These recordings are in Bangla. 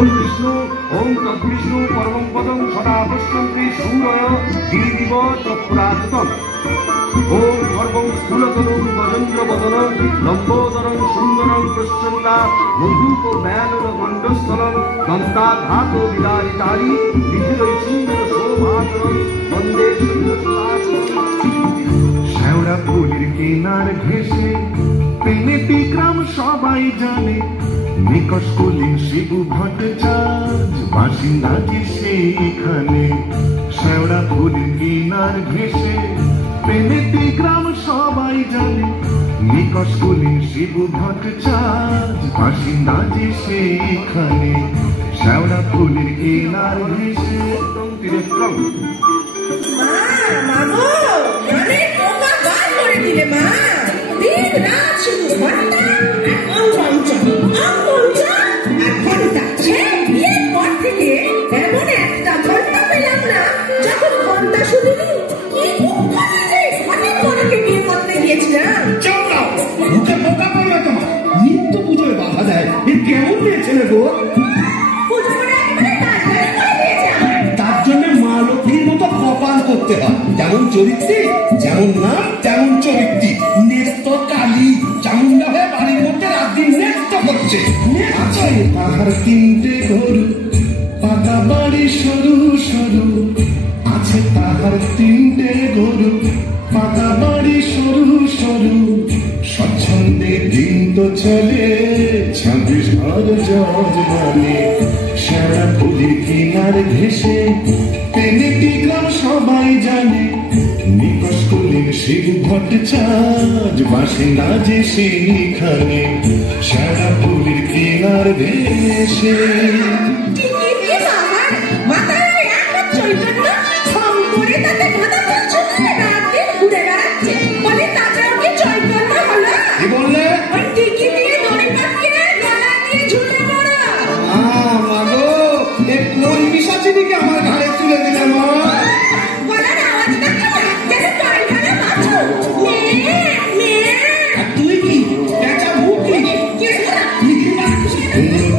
ওম বিষ্ণু ওম তদ্বিষ্ণু পরমং পদং সদা পশ্যন্তি সূরয় দিদিব চক্ষুরাততম। ওম সর্বং স্থূলতরুং গজেন্দ্রবদনং লম্বোদরং সুন্দরং প্রচ্ছন্না মধুপ ব্যানর গণ্ডস্থলং দন্তাঘাত বিদারিতারি বিধিরৈ সুন্দর শোভাতরং বন্দে শ্যাওড়া ফুলের কিনার ঘেসে পেনেটি গ্রাম সবাই জানে, নিকষ কুলি শিবু ভট্টাচার্য বাসিন্দা যে সেইখানে। শ্যাওড়া ফুলের কিনার ঘেসে পেনেটি গ্রাম সবাই জানে, নিকষ কুলি শিবু ভট্টাচার্য বাসিন্দা যে সেইখানে। শ্যাওড়া ফুলের কিনার ঘেসে নিত্য পুজোয় বাধা দেয়, কেমন পেয়েছে না গো? তার জন্য মা লক্ষ্মীর মতো কপাল করতে হয়, যেমন চরিত্রে যেমন নাম তেমন চরিত্রী। নেত্য কালী চামুন্ডা হয়ে বাড়ির মধ্যে রাত দিন নেত্য করছে। আছে তাহার তিনটে গরু, পাকা বাড়ি সরু সরু। আছে তাহার তিনটে গরু, পাকা বাড়ি সরু সরু। স্বচ্ছন্দে দিন তো চলে 26 ঘর যজমানে। শ্যাওড়া ফুলের কিনার ঘেসে পেনেটি গ্রাম সবাই জানে, নিকষ কুলির শিব ভট্টাচার্য বাসিন্দা যে সেইখানে। শ্যাওড়া ফুলের কিনার ঘেসে আমার ঘাড়ে তুলে দিলে মা। তুই কি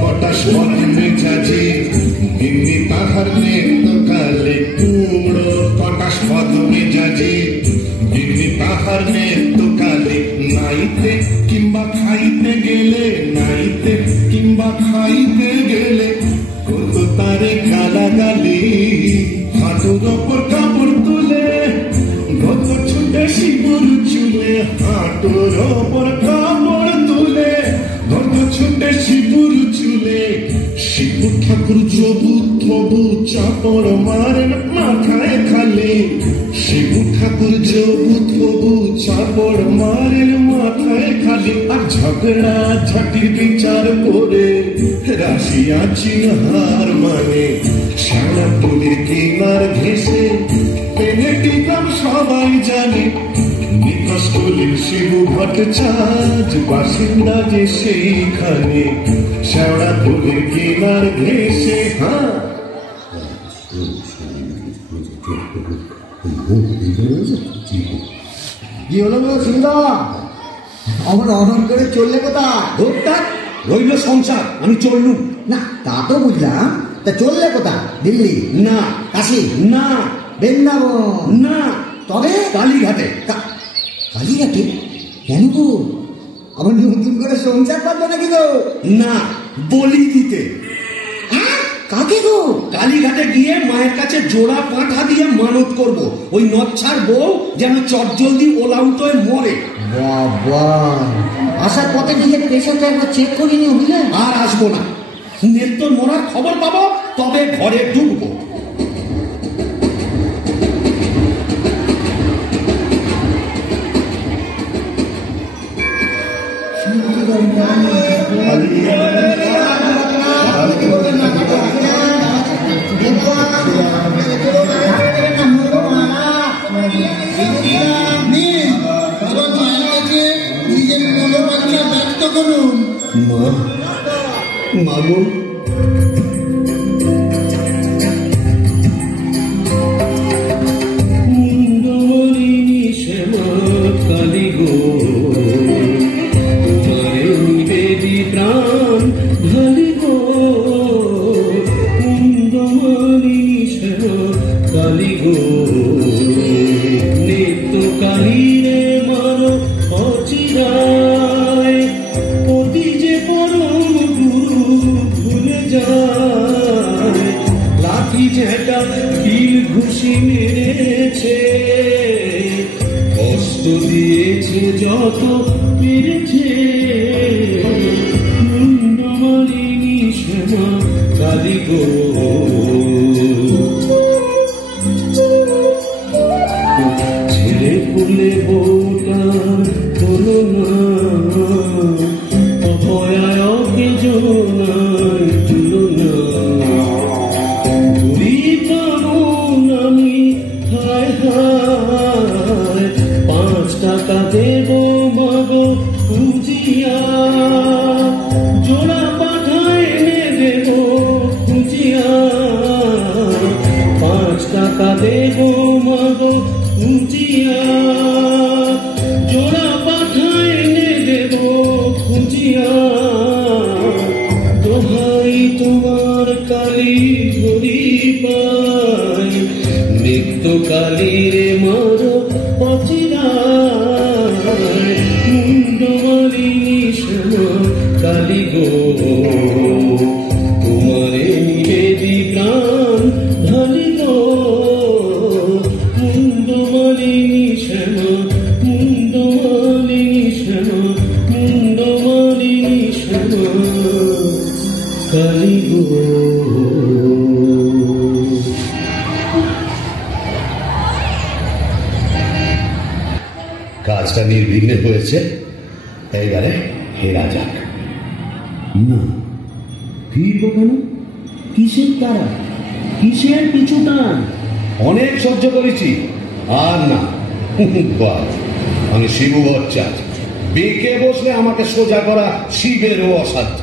পটাশ মেজাজি দিল্লি তাহার নেত্য কালে। কুমড়ো পটাশ পদ মেজাজি দিল্লি তাহার নেত্য কালে। নাইতে কিংবা খাইতে গেলে, নাইতে কিংবা খাইতে গেলে কত তারে গালাগালি। হাঁটুর ওপর কাপড় তুলে গত ছুটে শিবুর চুলে। হাঁটুর ওপর কাপড় তুলে গত ছুটে শিবুর চুলে। শিবু ঠাকুর জবু তবু চাপড় মারেন মাথায় খালে। শিবু ঠাকুর জবু তবু চাপড় মারেন মাথায় খালি। আর ঝগড়া ঝাঁটির বিচার করে রাশিয়া চীন হার মানে। শ্যাওড়া ফুলের কিনার ঘেসে পেনেটি গ্রাম সবাই জানে, নিকষ কুলির শিবু ভট্টাচার্য বাসিন্দা যে সেইখানে। শ্যাওড়া ফুলের কিনার ঘেসে কি হলো গো সুন্দর? আমার অনন করে চললে কোথায়? রইল সংসার, আমি চললুম না তা তো বুঝলাম, তা চললে কোথায়? দিল্লি না, কাশি না, বৃন্দাবন না, তবে কালীঘাটে। কালীঘাটে? কেন গো? আবার নতুন করে সংসার পাবো নাকি গো? না, বলি দিতে। কাকে গো? কালীঘাটে গিয়ে মায়ের কাছে জোড়া পাঁঠা দিয়ে মানত করব, ওই নচ্ছার বউ যেন চটজলদি ওলাউট হয়ে মরে। বাবা, আসার পথে গিয়ে প্রেশারটা একবার চেক করে নিও বুঝলে? আর আসবো না, নেত্য মরার খবর পাবো তবে ঘরে ঢুকবো। মাগো কালী গো, তোমার দেবী প্রাণ ঢালি গো। ঘুষি মেরেছে, কষ্ট দিয়েছে যত পেরেছে, মুন্ড মারিনি শ্যামা কালী গো। ছেলে পুলে বউটা হলো না, অপয়ায়কে জোনায় তুলনা। গরিব আমি হায় হায়, 5 টাকা দেব মাগো খুঁজিয়া, জোড়া পাঠায় এনে দেব খুঁজিয়া। 5 টাকা দেব মাগো খুঁজিয়া, জোড়া পাঠায় এনে দেব খুঁজিয়া। দোহাই তোমার কালী ধরি পাই, নিত্য কালীর মারো পচিরায়, মুন্ড মারিনি শ্যামা কালী গো। তোমারে নিবেদি প্রাণ ঢালি গো, মুন্ড মারিনি শ্যামা, মুন্ড মারিনি শ্যামা, মুন্ড মারিনি শ্যামা কালী গো। কাজটা নির্বিঘ্নে হয়েছে, এইবারে হেরা যাক। না, ফিরবো কেন? কিসের তারা, কিসের পিছু টান? অনেক সহ্য করেছি, আর না। বাস, আমি শিবু ভট্টাচার্য। বেঁকে বসলে আমাকে সোজা করা শিবেরও অসাধ্য।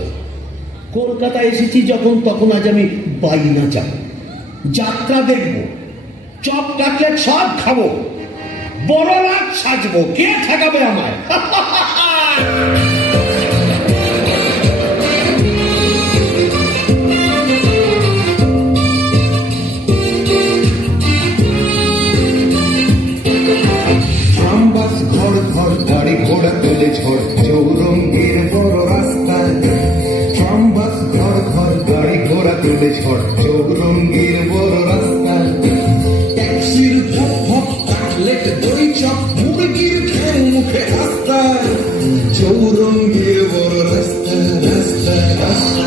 কলকাতা এসেছি যখন, তখন আজ আমি বাইনা যাব, যাত্রা দেখব, চপ কাটলেট সব খাবো, বড় রাত সাজবো। কে ঠেকাবে আমায়? বাস ঘর ঘর গাড়ি ঘোড়া তোলে ঝড় চৌরঙ্গের বড় রাস্তায়। বাস ঘর ঘর গাড়ি ঘোড়া তোলে ঝড় চৌরঙ্গের বড় রাস্তায়। ট্যাক্সির ভক ভক কাটলেট দই চপ মুরগির ঠ্যাং মুখে রাস্তায়। চৌরঙ্গের বড় রাস্তা রাস্তা রাস্তা।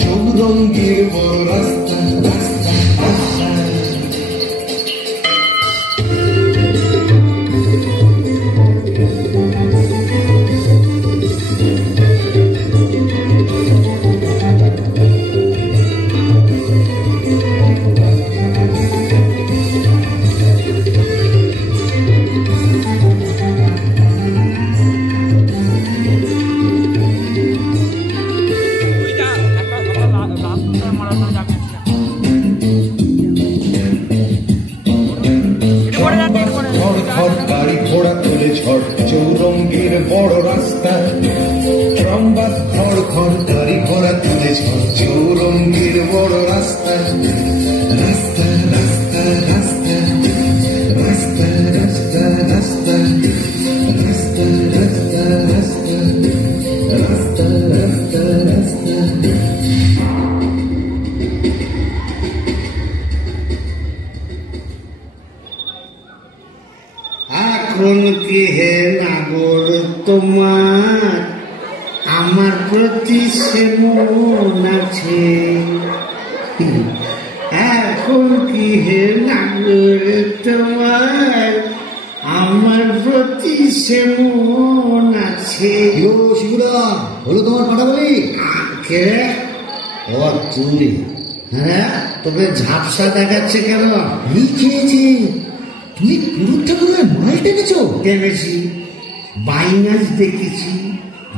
চৌরঙ্গের বড় রাস্তা রাস্তা রাস্তা। গাড়ি ঘোড়া তোলে ঝড় চৌরঙ্গের বড় রাস্তা। ট্রামবাস ঘর ঘর গাড়ি ঘোড়া তোলে ঝড় চৌরঙ্গের বড় রাস্তা রাস্তা রাস্তা রাস্তা রাস্তা রাস্তা রাস্তা রাস্তা রাস্তা রাস্তা রাস্তা রাস্তা রাস্তা। এখন কি হে নাগর তোমার আমার প্রতি সে মন আছে? এখন কি হে নাগর তোমার আমার প্রতি সে মন আছে? শিবুদা, হলো তোমার কথা বলি? কে? ও তুই? হ্যাঁ, তোকে ঝাপসা দেখাচ্ছে কেন? লিখেছি তুমি পুরুত ঠাকুরের মাল টেনেছ? টেনেছি, বাইনাস দেখেছি,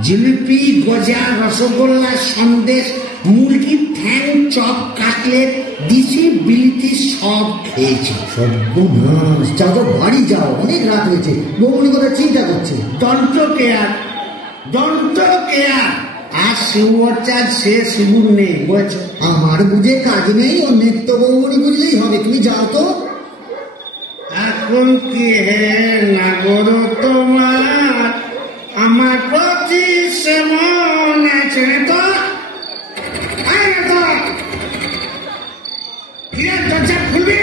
জিলিপি, গজা, রসগোল্লা, সন্দেশ, মুরগির ঠ্যাং, চপ, কাটলেট, দিশি, বিলিতি সব খেয়েছি। সর্বনাশ, যাও তো বাড়ি যাও, অনেক রাত হয়েছে। বৌমনি কথা চিন্তা করছে। দন্ত কেয়ার, দন্ত কেয়ার। আর শিবচার সে শিবুর নেই, বুঝেছ? আমার বুঝে কাজ নেই, অনেক তো বৌমনি বুঝলেই হবে। তুমি যাও তো। এখন কি হে নাগর তোমার আমার প্রতি সেমন আছে তো? দরজা খুলবে?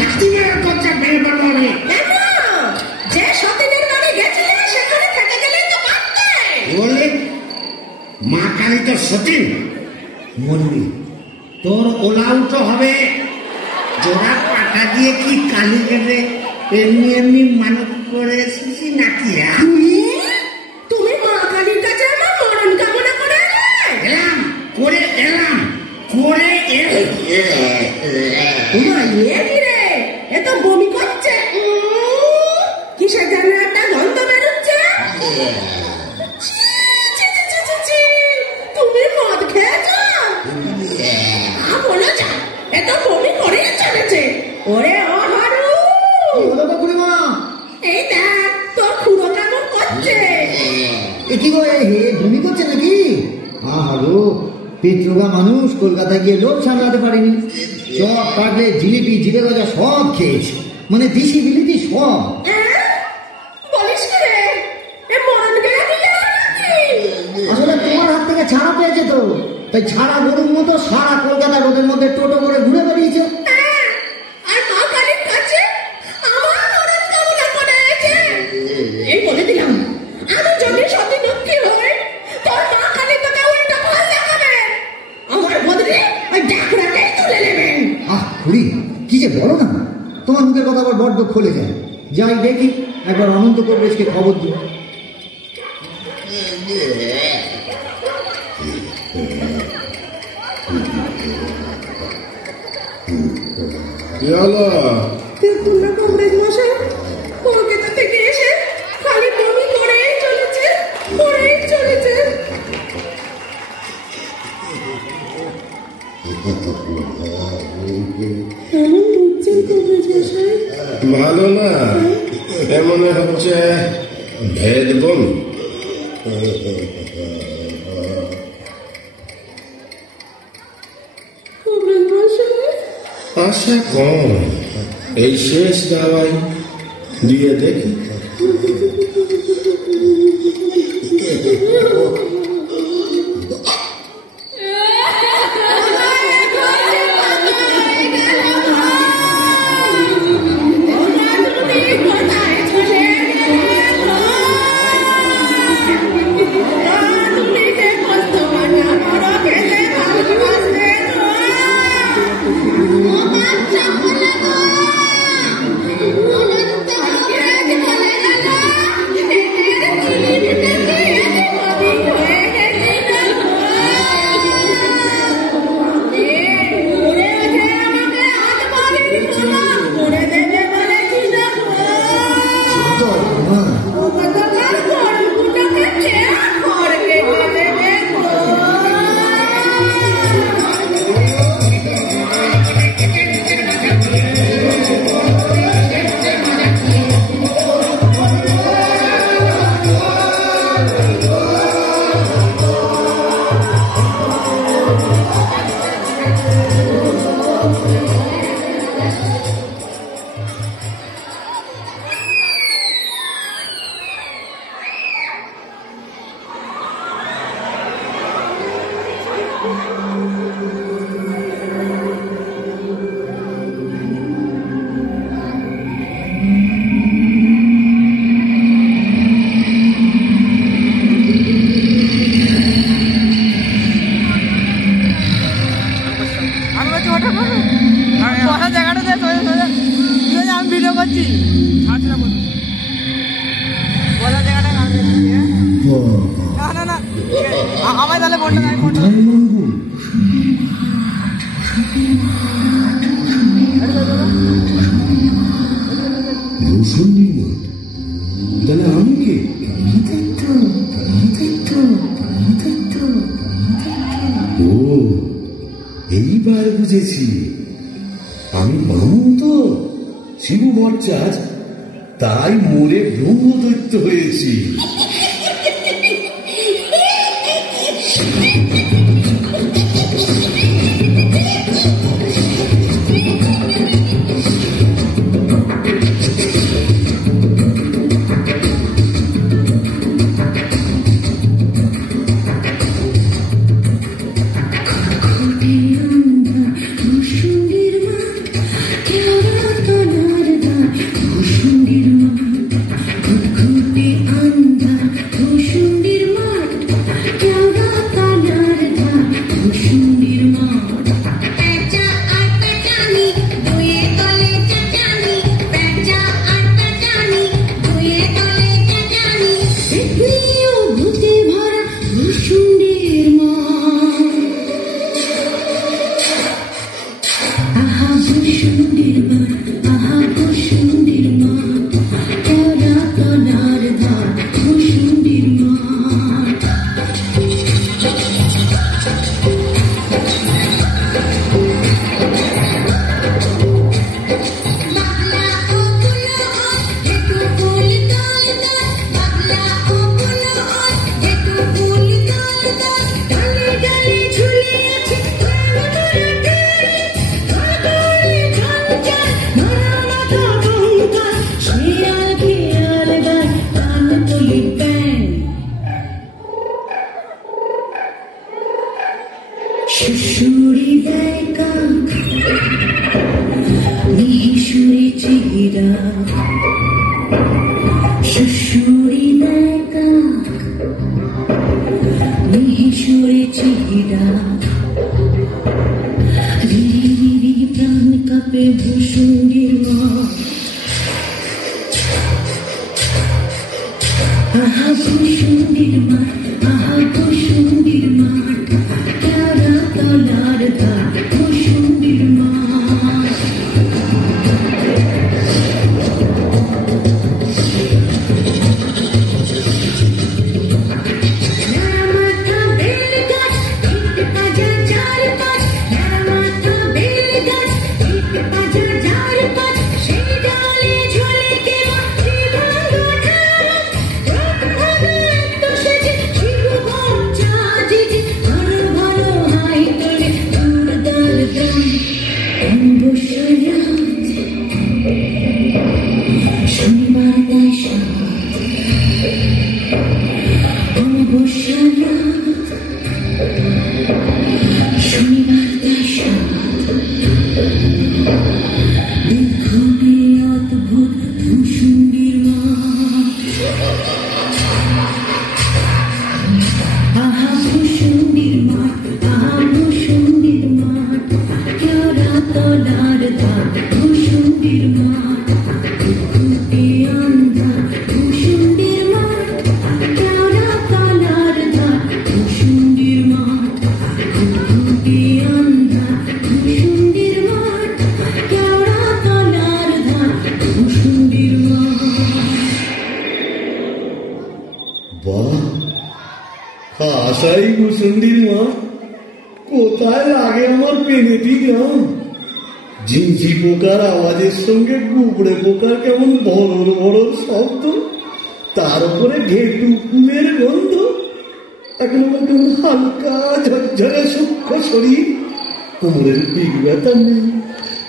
লাঠি মেরে দরজা ভেঙে পারবো আমি। যে সতীনের বাড়ি গেছিলে সেখানে থেকে গেলে তো পারতে। বলে মা কালী তো সতীন মনবি, তোর ওলা উঠো হবে। জোড়া পাটা দিয়ে কি কালী কেটে এমনি এমনি মানত করে এসেছি নাকি? তুমি মা কালীর কাছে আমার মরণ কামনা করে এলাম করে এলাম করে এ তো বমি করছে। কিসের যেন একটা গন্ধ বেরোচ্ছে। তুমি মদ খেয়েছ? বলো যা, এ তো বমি করে চলেছে। ওরে ও হারু, এই দেখ তোর খুঁড়ো কেমন করছে। কি গো, হে ভূমি করছে নাকি? আরো পেট্রোগা মানুষ, কলকাতায় গিয়ে লোক সামলাতে পারিনি। চপ, কাটলেট, জিলিপি, জিবে গজা সব খেয়েছি, মানে দিশি বিলিতি সব। বলিস কি রে, এ মরণ গেলে দিলে নাকি? আসলে তোমার হাত থেকে ছাড়া পেয়েছে তো, তাই ছাড়া গরুর মতো সারা কলকাতা রোদের মধ্যে টোটো করে ঘুরে বেরিয়েছে। আর মা কালীর কাছে আমার মরণ কামনা করেছে। এই বলে দিলাম, আমি যদি সতী লক্ষ্মী হই, তোর মা কালী তোকে উল্টো ফল দেখাবে। আমার বদলে ওই ডাকরাকেই তুলে নেবেন। খুড়ি, কি যে বলো না, তোমার মুখের কথা আবার বড্ড খুলে যায়। যাই দেখি, একবার অনন্ত কবিরাজকে খবর দিই। কি হলো? দেখুন না কংগ্রেস মশাই, কলকাতা থেকে এসে খালি বমি করেই চলেছে, করেই চলেছে। কেমন বুঝছেন কংগ্রেস মশাই? ভালো না, এমন হচ্ছে ভেদ বোন। কংগ্রেস মশাই, আশা কম, এই শেষ দাওয়াই দিয়ে দেখি। ভূষণ্ডির মাঠ, তাহলে আমি কে? ও, এইবার বুঝেছি, আমি বামুন তো, শিবু ভট্টাচার্য, তাই মোরে ব্রহ্মদৈত্য হয়েছি। কোথায় লাগে আমার পেনেটি গ্রাম, ঝিঁঝি পোকার আওয়াজের সঙ্গে গুবড়ে পোকার কেমন বড় বড় শব্দ, তার উপরে ঘেটু ফুলের গন্ধ, এখনো কেমন হালকা ঝরঝরে সূক্ষ্ম শরীর, কোমরের পিঠ ব্যথা নেই,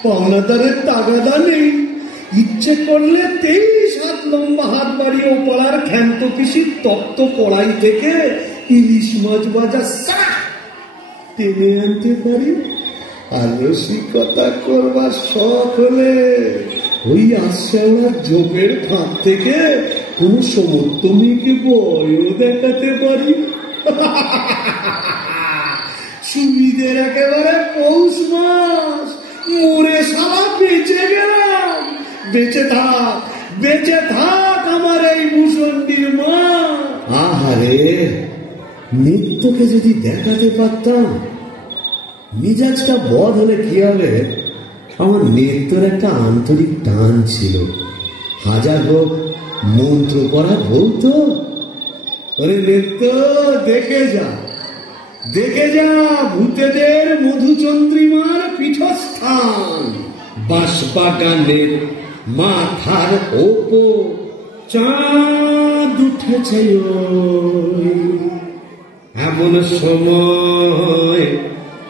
পাওনাদারের তাগাদা নেই, ইচ্ছে করলে 23 হাত লম্বা হাত বাড়িয়ে পাড়ার ক্ষান্ত পিসির তপ্ত কড়াই থেকে ইলিশ মাছ ভাজা টেনে আনতে পারি। আর রসিকতা করবার শখ হলে ওই আশ্যাওড়ার জোপের ফাঁক থেকে কোন সমর্থনীকে বয়ও দেখাতে পারি। সুবিধের একেবারে পৌষ মাস, মরে সারা বেঁচে গেলাম। বেঁচে থাক আমার এই ভূষণ্ডির মা। আহারে, নিত্যকে যদি দেখাতে পারতাম। মিজাজটা বদ হলে কি হবে, আমার নিত্যর একটা আন্তরিক টান ছিল, হাজার হোক মন্ত্র করা বউ তো। ওরে নেত্য, দেখে যা ভূতেদের মধুচন্দ্রিমার পীঠস্থান। বাঁশবাগানের মাথার ওপর চাঁদ উঠেছে এমন সময়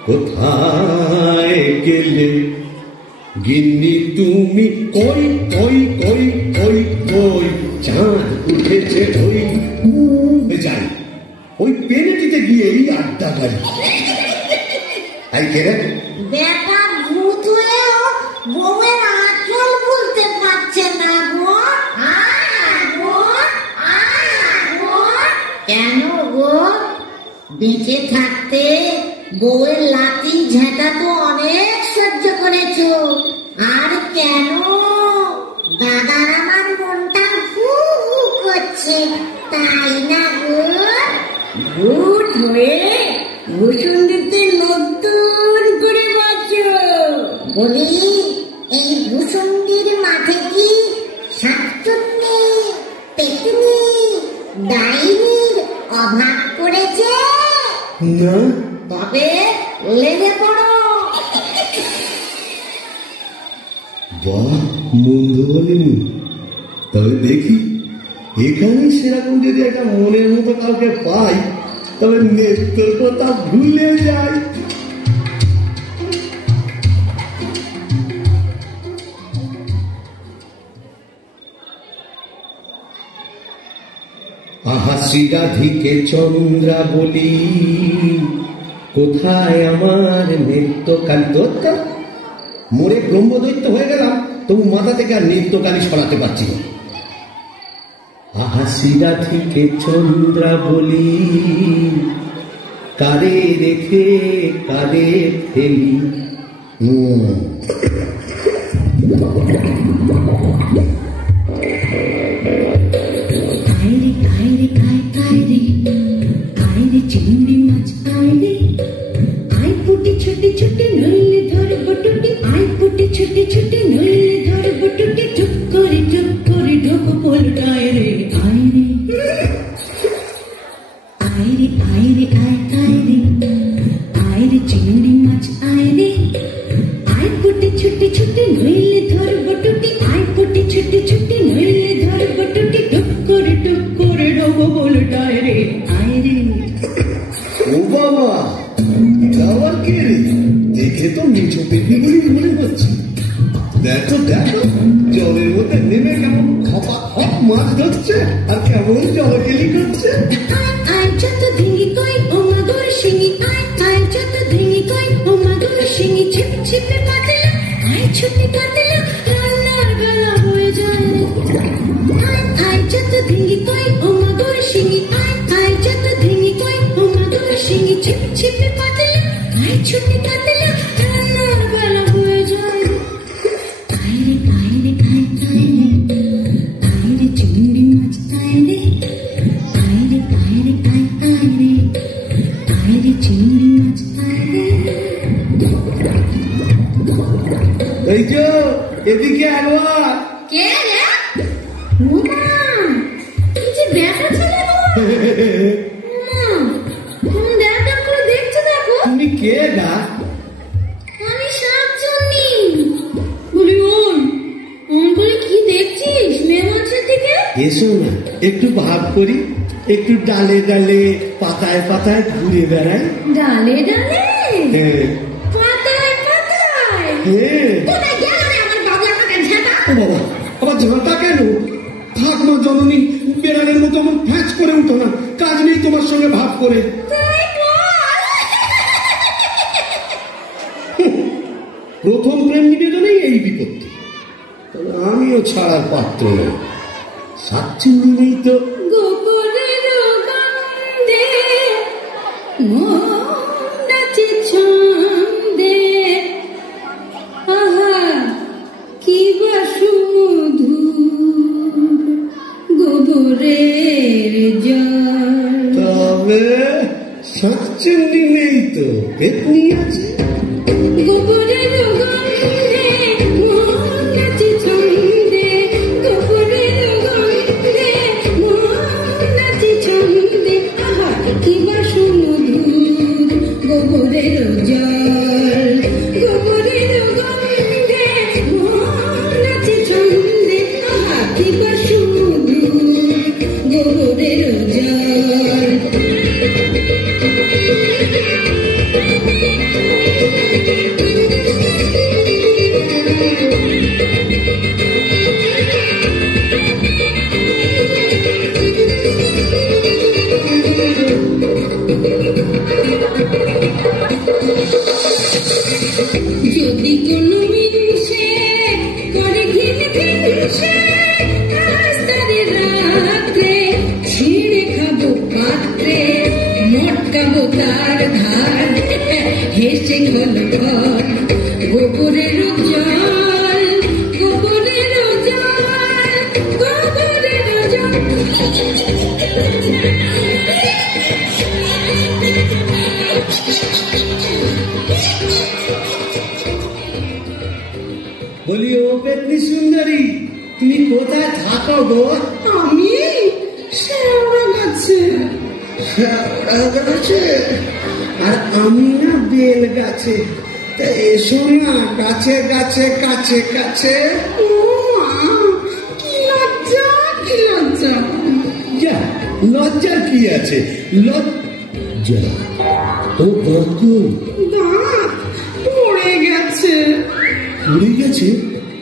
কোথায় গেলে গিন্নি তুমি? কই কই কই কই কই চাঁদ উঠেছে যাই ওই পেনেটিতে গিয়ে এই আড্ডা গাড়ি। আই কেরে বেটা ভূত হয়েও বউয়ের আঁচল বলতে পারছে না গো। কেন গো? বেঁচে থাকতে বউয়ের লাঠি ঝেঁটা তো অনেক সহ্য করেছো, আর কেন? দাদার আমার মনটা হু হু করছে, তাই না গো? ভূত হয়ে ভূষুণ্ডিতে নতুন করে বাঁচো। বলি, এই ভূষুণ্ডির মাঠে কি শাকচুন্নি, পেতনি, ডাইনির অভাব পড়েছে না? তবে লেগে পড়ো। বাহ, মন্দ বলেনি। তবে দেখি এখানে সেরকম যদি একটা মনের মতো কাউকে পাই, তবে নেত্রর কথা ভুলে যাই। আহা শ্রীরাধিকে চন্দ্রা বলি, কোথায় আমার নৃত্যকালী? দত্তা মোরে ব্রহ্মদৈত্য হয়ে গেলাম, তবু মাথা থেকে আর নৃত্যকালী সরাতে পারছি না। আহা শ্রীরাধিকে চন্দ্রা বলি, কারে রেখে কারে ফেলি। চিংড়ি মাছ আইরে, আই পুটি ছুটি ছুটি নইলে ধরবো টুটি, আই পুটি ছুটি ছুটি নইলে ধরবো টুটি, টুক করে ঢোকো পোলটায় রে। আইরে আইরে আইরে আইরে চিংড়ি মাছ আইরে, আই পুটি ছুটি ছুটি নইলে ধরবো টুটি, আই পুটি ছুটি ছুটি নইলে ধরবো টুটি, টুক করে ঢোকো পোলটায় রে। আইরে ও বাবা, আবার কে রে? দেখে তো নিচু পেটনিগুলি মনে হচ্ছে। দেখো জলের মধ্যে নেমে কেমন খপা খপ মাছ ধরছে, আর কেমন জলকেলি করছে। আয় যত ধিঙ্গি কই ও মাগুর শিঙি, আয় যত ধিঙ্গি কই ও মাগুর শিঙি, ছিপ ছিপে পাতলা, আয় ছুটি কাতলা, রান্নার বেলা হয়ে যায়। আয় যত ধিঙ্গি কই ও মাগুর শিঙি, আয় যত ধিঙ্গি কই ও মাগুর শিঙি, ছিপ ছিপে পাতলা, আয় ছুটি কাতলা, রান্নার বেলা হয়ে যায়। আইরে চিংড়ি মাছ আইরে, আইরে চিংড়ি মাছ আইরে। এই যে এদিকে আলোয়া। কে রে? ওমা, কি যে ব্যাটা ছেলে গো। ওমা, তুমি দেখা করে দেখছো? দেখো তুমি কে গা? আমি শাকচুন্নি। বলি ওই বলে কি দেখছিস মেয়ে মাছের দিকে? এসো না, একটু ভাব করি, একটু ডালে ডালে পাতায় পাতায় ঘুরে বেড়াই। ডালে ডালে হ্যাঁ পাতায় পাতায়? হ্যাঁ। কোথায় গেল রে আমার বাবু আমাকে ঝাঁটা? ও বাবা, আবার ঝাঁটা কেন? থাক মা জননী, বেড়ালের মতো আমার ফ্যাঁচ করে উঠো না, কাজ নেই তোমার সঙ্গে ভাব করে। তাই বল। প্রথম প্রেম নিবেদনেই এই বিপত্তি, তবে আমিও ছাড়ার পাত্র নই। শাকচুন্নি নেই তো। গোপরের গন্ধে মন নাচে ছন্দে, আহা কি বা সুমধুর গোবরের জল। তবে শাকচুন্নি নেই তো, পেতনি আছে। গোবরের গন্ধে মন নাচে ছন্দে, গোবরের ধার ধার হেসে ঘন ঘর গোবরের জল গোবরের জল গোবরের জল। বলি ও পেতনি সুন্দরী, তুমি কোথায় থাকো গো? আমি শ্যাওড়া গাছে। শ্যাওড়া গাছে? আর আমি না বেল গাছে। তা এসো না গাছে গাছে কাছে কাছে। ও মা, কি লজ্জা কি লজ্জা। যা, লজ্জার কি আছে? লজ্জা ও বকুল দাঁত পড়ে গেছে। পড়ে গেছে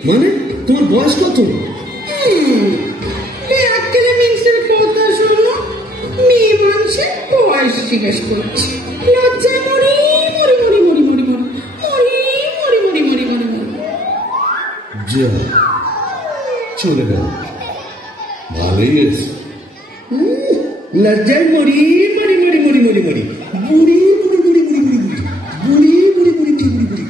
মানে? তোমার বয়স কত? মিক্সের কথা শোনো, মেয়ে মানুষের বয়স জিজ্ঞেস করছি। লজ্জায় মরি মরি মরি মরি মরি মরি মরি মরি মরি মরি মরি মরি। যা, চলে গেল। ভালোই হয়েছে। লজ্জায় মরি মরি মরি মরি মরি মরি বুড়ি বুড়ি বুড়ি বুড়ি বুড়ি বুড়ি বুড়ি বুড়ি বুড়ি বুড়ি বুড়ি।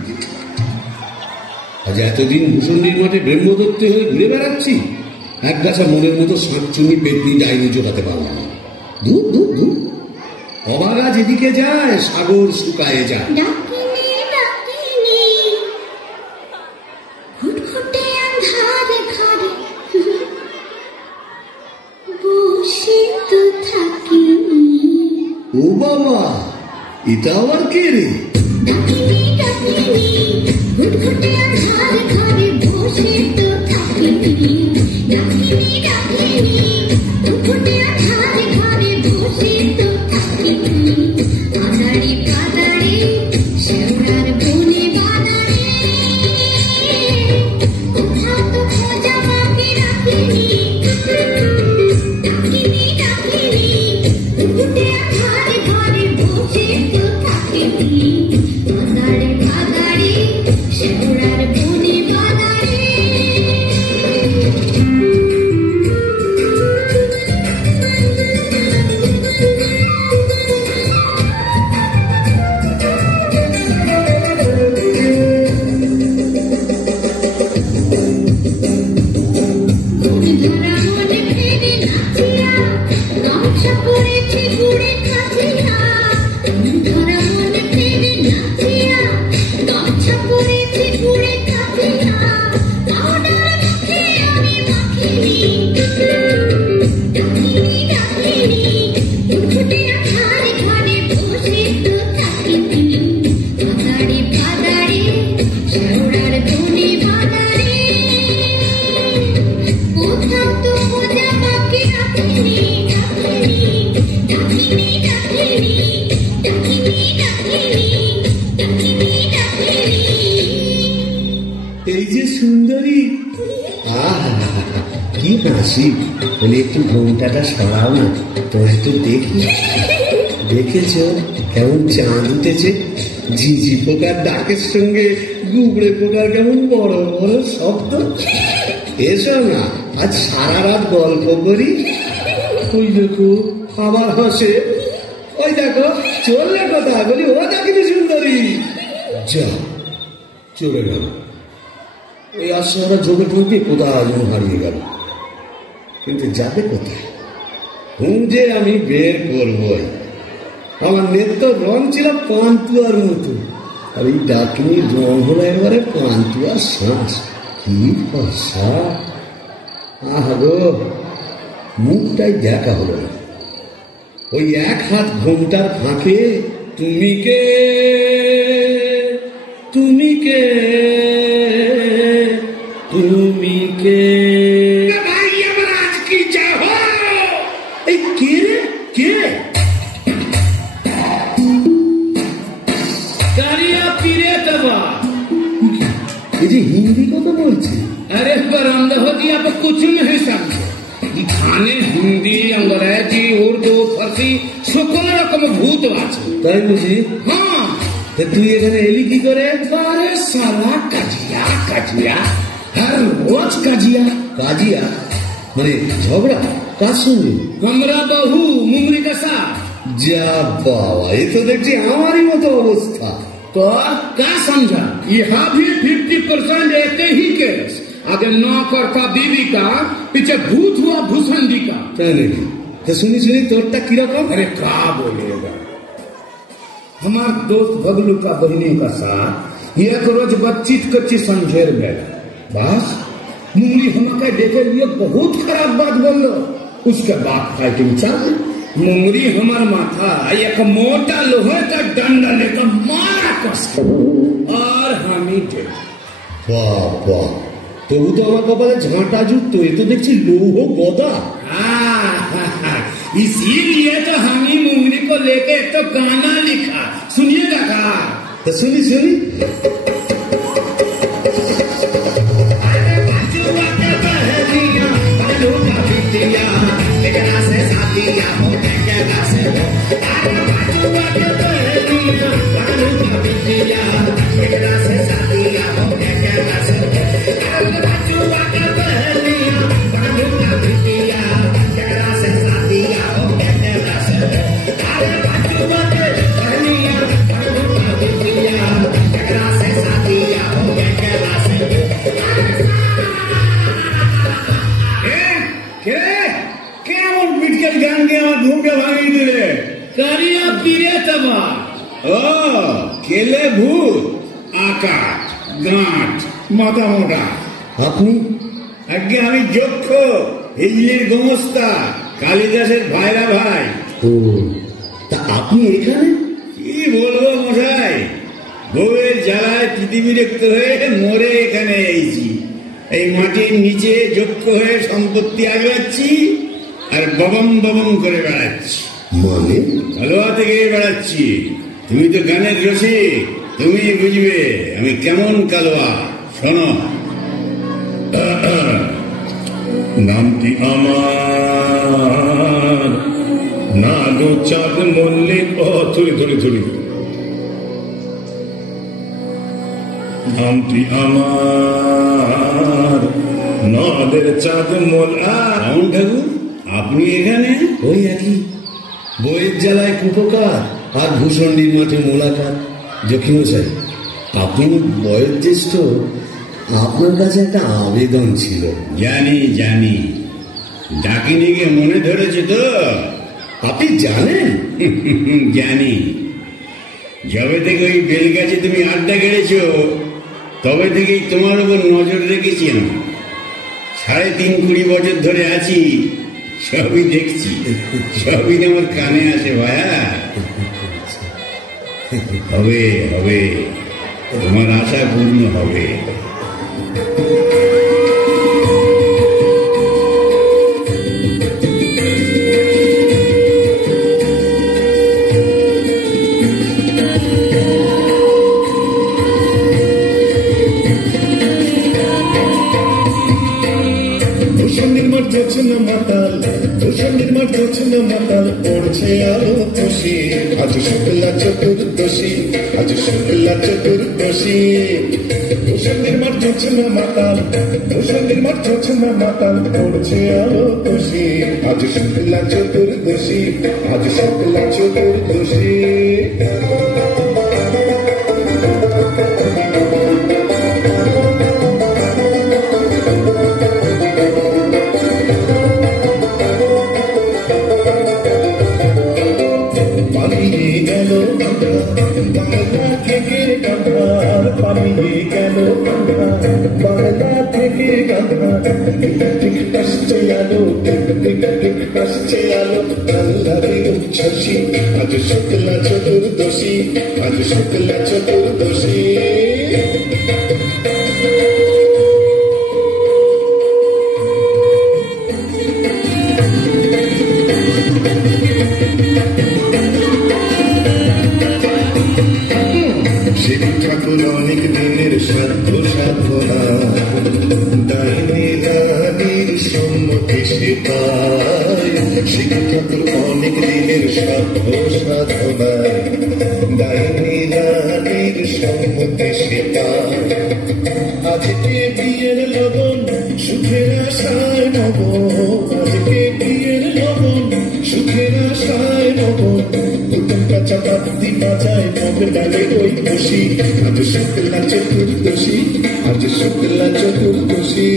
আজ এতদিন ভূষণ্ডির মাঠে ব্রহ্মদত্ত হয়ে ঘুরে বেড়াচ্ছি, এক গাছা মনের মতো শাঁকচুনি পেতনি ডাইনি জোটাতে পারলাম না। ধূপ ধূপ ধূপ। অবাগা যেদিকে যায় সাগর শুকায়ে যায়। ডাকিনি ডাকিনি ঘুটঘুটে আন্ধারে ঘরে বসে তো থাকি। ও বাবা, এটা আবার কে রে? ডাকিনি ডাকিনি ঘুটঘুটে আন্ধারে ঘরে বসে তো থাকি। ডাকিনি ডাকিনি ঘুটঘুটে আন্ধারে ঘরে বসে তো থাকি। আদারে কাদারে শেওড়ার বনে বাদারে কোথাও তো খোঁজা বাকি রাখিনি। ডাকিনি ডাকিনি ঘুটঘুটে আন্ধারে ঘরে বসে তো থাকি। আদারে কাদারে শেওড়ার বনে বাদারে। এই যে সুন্দরী, কি হাসি। বলে একটু ঘোমটাটা সরাও না, তো একটু দেখি। দেখেছ কেমন চাঁদ উঠেছে? ঝিঝি পোকার ডাকের সঙ্গে গুবড়ে পোকার কেমন বড় বড় শব্দ। এসো না, আজ সারা রাত গল্প করি। ওই দেখো আবার হাসে। ওই দেখো চললে কথা বলি। ও দেখিনি সুন্দরী, যা চলে গেল। ওই আসছে ওরা জমে ঢুকে কোথায় যেন হারিয়ে গেল। কিন্তু যাবে কোথায়? যে আমি বের করবই। আমার নেত্য রং ছিল পান্তুয়ার মতো, আর এই ডাকিনীর রং হলো এবারে পান্তুয়ার শ্বাস। কি ভাষা! আহ গো, মুখটাই দেখা হলো না। ওই এক হাত ঘোমটার ফাঁকে তুমি কে তুমি কে তুমি কে। ভাই আমার আজ কি চাহ? এই কে রে? কে? कारिया पीरे तबा। এই যে হিন্দি কথা বলছে। अरे पर अंधोती आप कुछ नहीं समझे। खाने हिंदी अंग्रेजी उर्दू फारसी সকল রকম ভূত আছে। তাই বুঝি? হ্যাঁ। তুই এখানে এলি কি করে? আরে সালা কাজিয়া কাজিয়া, হর রোজ কাজিয়া। কাজিয়া মানে ঝগড়া? কার সঙ্গে? कमरा बहू मुंगरी कसा যা বাবা, এ তো দেখছি আমারই মতো অবস্থা। तो क्या समझा? यहाँ भी 50% ऐसे ही केस। आगे नौकर था बीवी का, पीछे भूत हुआ भूसंडी का। तो सुनी सुनी तोरटा किरकम? अरे क्या बोलेगा, हमार दोस्त बगलू का बहनी का साथ एक रोज बच्ची कच्ची समझेर गया, बस मुंगली हमका देखे लिए बहुत खराब बात बोल लो। उसके बाद फाइटिंग चल, मुंगरी हमार माथा एक मोटा लोहे का डंडा लेकर मारा कस और हम ही थे। वाह वाह, तो वो तो আমার কপালে ঝাঁটা জুটতো, এ তো দেখছি লৌহ গদা। इसीलिए तो हम ही मुंगरी को लेके तो गाना लिखा, सुनिएगा का? तो सुनी सुनी। केले भूत आकाश गांठ माथा मोटा আপনি? আগে আমি যক্ষ হিজলির গোমস্তা কালিদাসের ভাইরা ভাই। ও, তা আপনি এখানে? কি বলবো মশাই, বউয়ের জ্বালায় পৃথিবীরক্ত হয়ে মরে এখানে এসেছি। এই মাটির নিচে যক্ষ হয়ে সম্পত্তি আগলাচ্ছি আর ববম ববম করে বেড়াচ্ছি। মানে? হালুয়া থেকে বেড়াচ্ছি। তুমি তো গানের রসিক, তুমি বুঝবে আমি কেমন কালোয়া। শোনো, নামটি আমার নাগো চাঁদ মল্লিক। ও থুড়ি থুড়ি থুড়ি। নামটি আমার নদের চাঁদ মল্লিক। ঠাকুর, আপনি এখানে? ওই একই, বইয়ের জ্বালায় কুপকার আর ভূষণ্ডির মাঠে মোলাকাত। জকিমশাই, আপনি বয়োজ্যেষ্ঠ, আপনার কাছে একটা আবেদন ছিল। জানি জানি, ডাকিনিকে মনে ধরেছে তো? আপনি জানেন? জানি। যবে থেকে ওই বেলগাছে তুমি আড্ডা গেড়েছ, তবে থেকেই তোমার উপর নজর রেখেছি আমি। ৩.৫ বছর ধরে আছি, সবই দেখছি, সবই আমার কানে আসে ভাইয়া। হবে হবে, তোমার আশা পূর্ণ হবে। পড়ছে আলো খুশি, আজ শুক্লা চতুর্দশী, আজ শুক্লা চতুর্দশী। ভূষণের মাঠ চলছে না মাতাল, ভূষণের মাঠ চলছে না মাতাল, পড়ছে আলো খুশি, আজ শুক্লা চতুর্দশী, আজ শুক্লা চতুর্দশী। আজ শুক্লা চতুর্দশী, আজ শুক্লা চতুর্দশী। শিব ঠাকুর অনেক দিনের সাধ্য সাধনা, ডাইনি রানীর সম্মতি সে পায়। শিব ঠাকুর অনেক দিনের সাধ্য সাধনা, ডাইনি রানীর সম্মতি সে পায়। আজকে বিয়ের লগন সুখের আশায় নব, আজকে বিয়ের লগন সুখের আশায় নব। শতাব্দী বাজায় মগ ডালে ওই বসি আজ শুক্লা চতুর্দশী আজ শুক্লা চতুর্দশী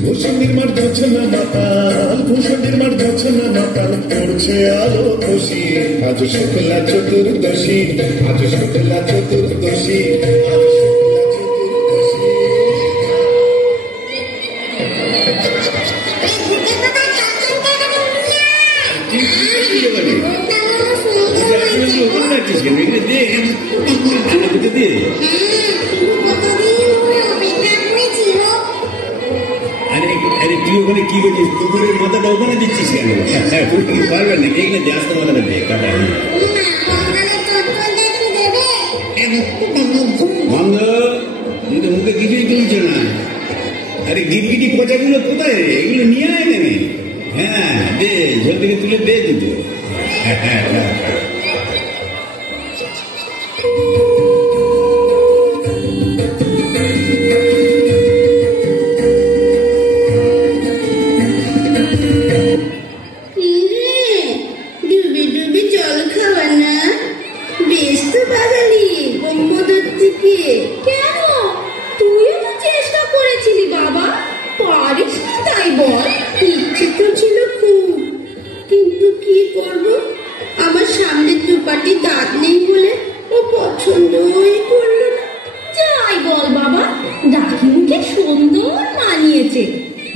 ভূষণের মার যাচ্ছে না মাতাল ভূষণের মার যাচ্ছে না মাতাল পড়ছে আলো খুশি আজ শুক্লা চতুর্দশী আজ শুক্লা চতুর্দশী আজ তুই ওখানে কি করছিস কুকুরের মাথাটা ওখানে দিচ্ছিস কেন পারবেন না এখানে দেখ মাথাটা দে কাটা বন্ধ তুই তো মুখে কিছুই তুলছ না আরে গিটগিটি পচাগুলো কোথায় রে এগুলো নিয়ে আয় নেবে হ্যাঁ দে ঝোল থেকে তুলে দে দুটো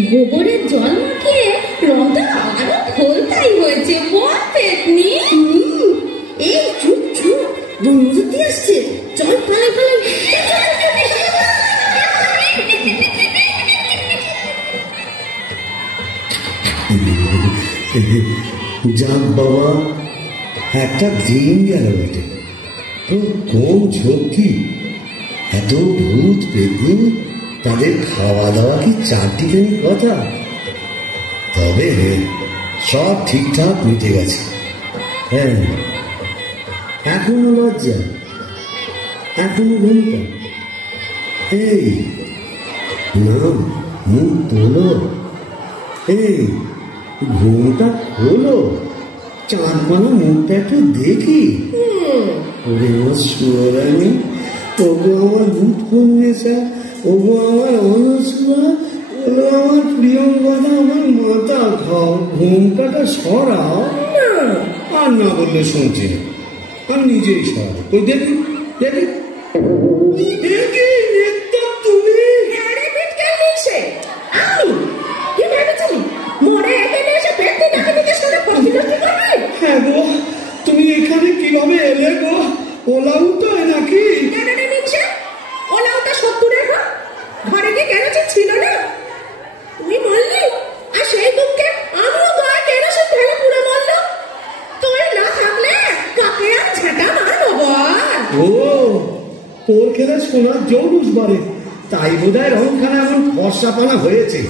গোবরের জল মাখিয়ে রংটা আরো খোলতাই হয়েছে বল পেতনি এই চুপ চুপ বন্ধুতি আসছে চল পালাই পালাই যাক বাবা একটা দিন গেল বেটে তো কোন ঝক্কি এত ভূত পেতনি তাদের খাওয়া দাওয়া কি চারটিখানি কথা তবে সব ঠিকঠাক মিটে গেছে হ্যাঁ এখনো লজ্জা এখনো ঘুমটা এই না মুখ তোলো এই ঘুমটা খোলো চাঁদমানা মুখটা একটু দেখি ওরে সুরানি ওগো আমার ভূত কোন নেশা ওগো আমার অনুষ্কা ওগো আমার প্রিয়ঙ্গদা আমার মাথা খাও ঘুমটাটা সরাও আর না বললে শুনছি না আর নিজেই সরাও ওই দেখি দেখি তুমি হ্যাঁ গো তুমি এখানে কিভাবে এলে গো ওলা উঠায় নাকি ওলা উঠা সত্তরের ঘরে কি কেরোসিন ছিল না তুই বললি আর সেই দুঃখে আমিও গায়ে কেরোসিন ঢেলে পুরো মরলো তুই না থাকলে কাকে আর ঝেঁটা মারবো বল ও তোর খেলে সোনার জৌলুস বাড়ে তাই বোধহয় রংখানা এমন ফর্সাপানা হয়েছে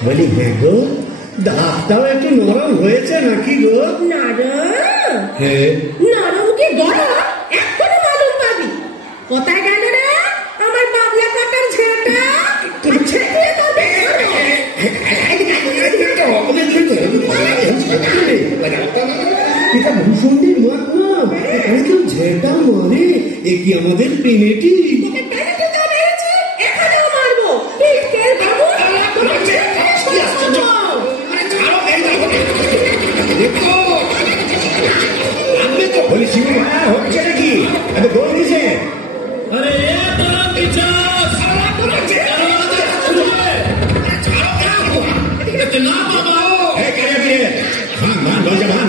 বলি হ্যাঁ গো দাঁতটাও একটু নরম হয়েছে নাকি গো নরম হ্যাঁ নরম কি গরম এক্ষুনি মালুম পাবি কোথায় গেল রে আমার বাবলা কাটার ঝেঁটা এটা ভূষণটির মাঠ না এখানে কেউ ঝেঁটা মারে এ কি আমাদের পেনেটি হচ্ছে নাকি এত দৌড় দিছে আরে না বাবা ভান ভান দরজা ভান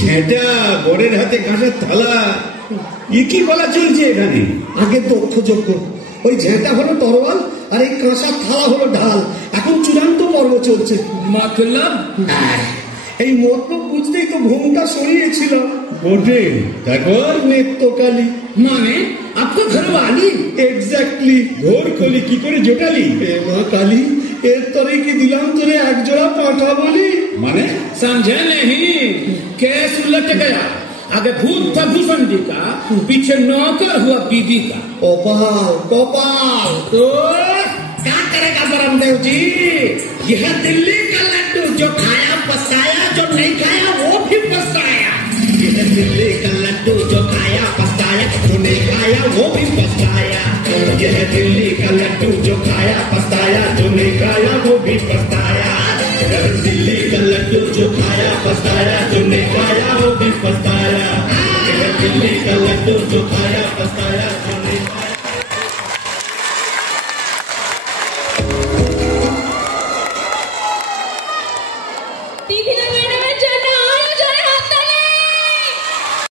ঝেঁটা বরের হাতে কাঁসার থালা এ কি বলা চলছে এখানে আগে দক্ষ যোগ্য ওই ঝেঁটা হলো তরোয়াল আর এই কাঁসার থালা হলো ঢাল এখন চূড়ান্ত পর্ব চলছে মতলব এই মতলব বুঝতেই তো ঘুমটা সরিয়েছিল বটে তারপর নেত্রকালী মানে আপনার ঘরওয়ালি এক্স্যাক্টলি ঘোর কলি কি করে জোটালি এ মা কালী এর তরে কি দিলাম তোরে এক জোড়া পাঠা বলি মানে समझे नहीं? केस उलट गया। आगे भूत था भूषण जी का, पीछे नौकर हुआ बीबी का। गोपाल तो क्या करेगा बरमदेव जी? यह दिल्ली का लड्डू, जो खाया पछताया, जो नहीं खाया वो भी पछताया। यह दिल्ली का लड्डू, जो खाया पछताया, जो नहीं खाया वो भी पछताया। यह दिल्ली का लड्डू, जो खाया पछताया, जो नहीं खाया वो भी पछताया। दिल्ली का लड्डू, जो खाया पछताया, जो नहीं खाया